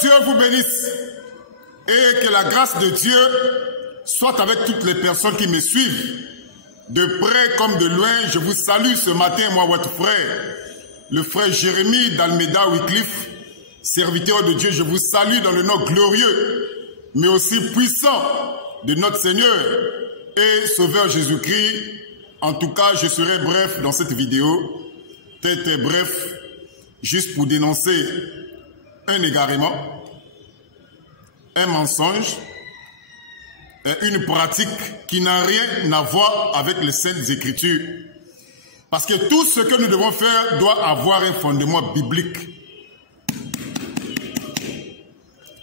Dieu vous bénisse et que la grâce de Dieu soit avec toutes les personnes qui me suivent. De près comme de loin, je vous salue ce matin, moi, votre frère, le frère Jérémie d'Almeida Wycliffe, serviteur de Dieu. Je vous salue dans le nom glorieux, mais aussi puissant de notre Seigneur et Sauveur Jésus-Christ. En tout cas, je serai bref dans cette vidéo, très bref, juste pour dénoncer un égarement, un mensonge, et une pratique qui n'a rien à voir avec les Saintes Écritures. Parce que tout ce que nous devons faire doit avoir un fondement biblique.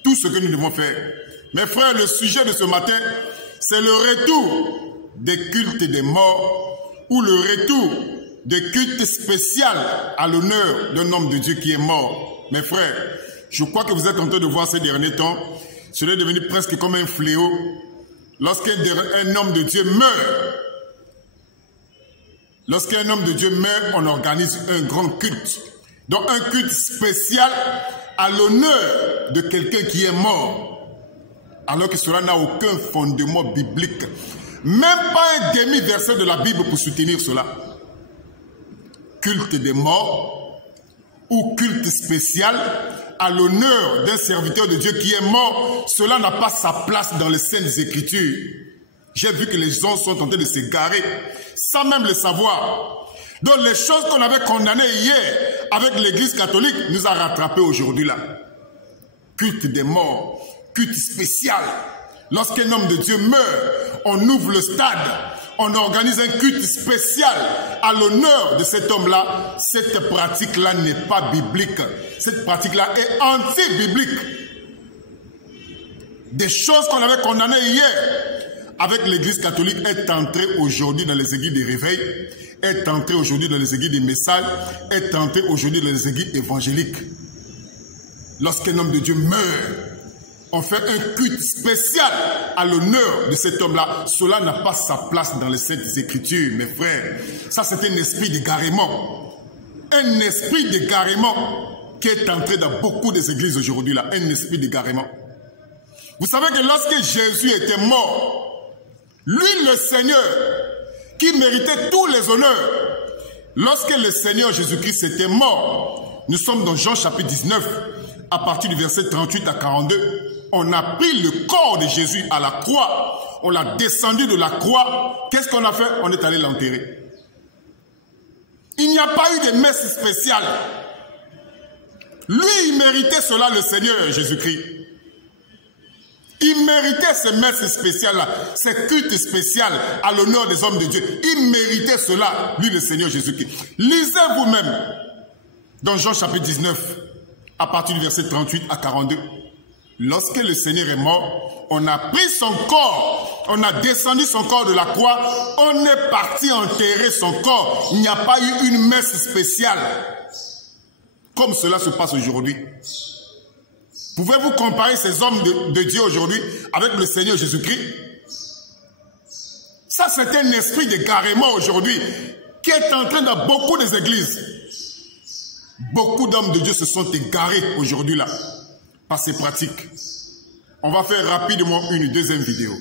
Tout ce que nous devons faire. Mes frères, le sujet de ce matin, c'est le retour des cultes des morts ou le retour des cultes spéciaux à l'honneur d'un homme de Dieu qui est mort. Mes frères, je crois que vous êtes en train de voir ces derniers temps, cela est devenu presque comme un fléau. Lorsqu'un homme de Dieu meurt, on organise un grand culte. Donc un culte spécial à l'honneur de quelqu'un qui est mort. Alors que cela n'a aucun fondement biblique. Même pas un demi-verset de la Bible pour soutenir cela. Culte des morts ou culte spécial à l'honneur d'un serviteur de Dieu qui est mort, cela n'a pas sa place dans les Saintes Écritures. J'ai vu que les gens sont en train de s'égarer sans même le savoir. Donc les choses qu'on avait condamnées hier avec l'Église catholique nous a rattrapés aujourd'hui là. Culte des morts, culte spécial. Lorsqu'un homme de Dieu meurt, on ouvre le stade, on organise un culte spécial à l'honneur de cet homme-là. Cette pratique-là n'est pas biblique. Cette pratique-là est anti-biblique. Des choses qu'on avait condamnées hier avec l'Église catholique est entrée aujourd'hui dans les églises de réveil, est entrée aujourd'hui dans les églises de messages, est entrée aujourd'hui dans les églises évangéliques. Lorsqu'un homme de Dieu meurt, on fait un culte spécial à l'honneur de cet homme-là. Cela n'a pas sa place dans les Saintes Écritures, mes frères. Ça, c'est un esprit d'égarement. Un esprit d'égarement qui est entré dans beaucoup des églises aujourd'hui, là. Un esprit d'égarement. Vous savez que lorsque Jésus était mort, lui, le Seigneur, qui méritait tous les honneurs, lorsque le Seigneur Jésus-Christ était mort, nous sommes dans Jean chapitre 19, à partir du verset 38 à 42, on a pris le corps de Jésus à la croix, on l'a descendu de la croix. Qu'est-ce qu'on a fait? On est allé l'enterrer. Il n'y a pas eu de messe spéciale. Lui, il méritait cela, le Seigneur Jésus-Christ. Il méritait ces messes spéciales-là, ces cultes spéciaux à l'honneur des hommes de Dieu. Il méritait cela, lui, le Seigneur Jésus-Christ. Lisez vous-même dans Jean chapitre 19, à partir du verset 38 à 42. Lorsque le Seigneur est mort, on a pris son corps, on a descendu son corps de la croix, on est parti enterrer son corps. Il n'y a pas eu une messe spéciale, comme cela se passe aujourd'hui. Pouvez-vous comparer ces hommes de Dieu aujourd'hui avec le Seigneur Jésus-Christ? Ça, c'est un esprit d'égarement aujourd'hui qui est en train dans beaucoup des églises. Beaucoup d'hommes de Dieu se sont égarés aujourd'hui là, par ces pratiques. On va faire rapidement une deuxième vidéo.